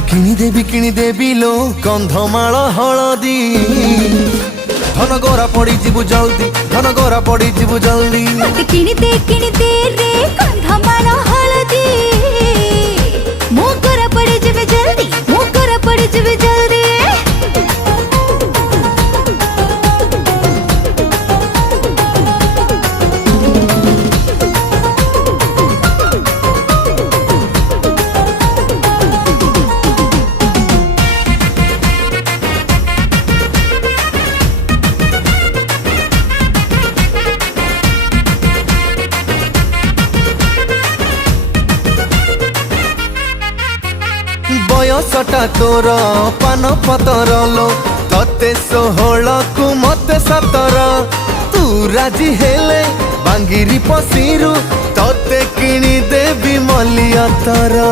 तोते किणी देवी लो कंधमाल हलदी धन गोरा पड़ी जीवु जल्दी धन गोरा पड़ी जीवु जल्दी मत किणी दे रे कंधमाल हलदी मो गोरा पड़ी जीवे जल्दी मो गोरा पड़ी जीवे जल्दी बयसटा तोर पान पतर लो तते 16 कु मते 17 तू राजी हेले बांगिरी पसीरु तते किणी देवी मलिया तारा।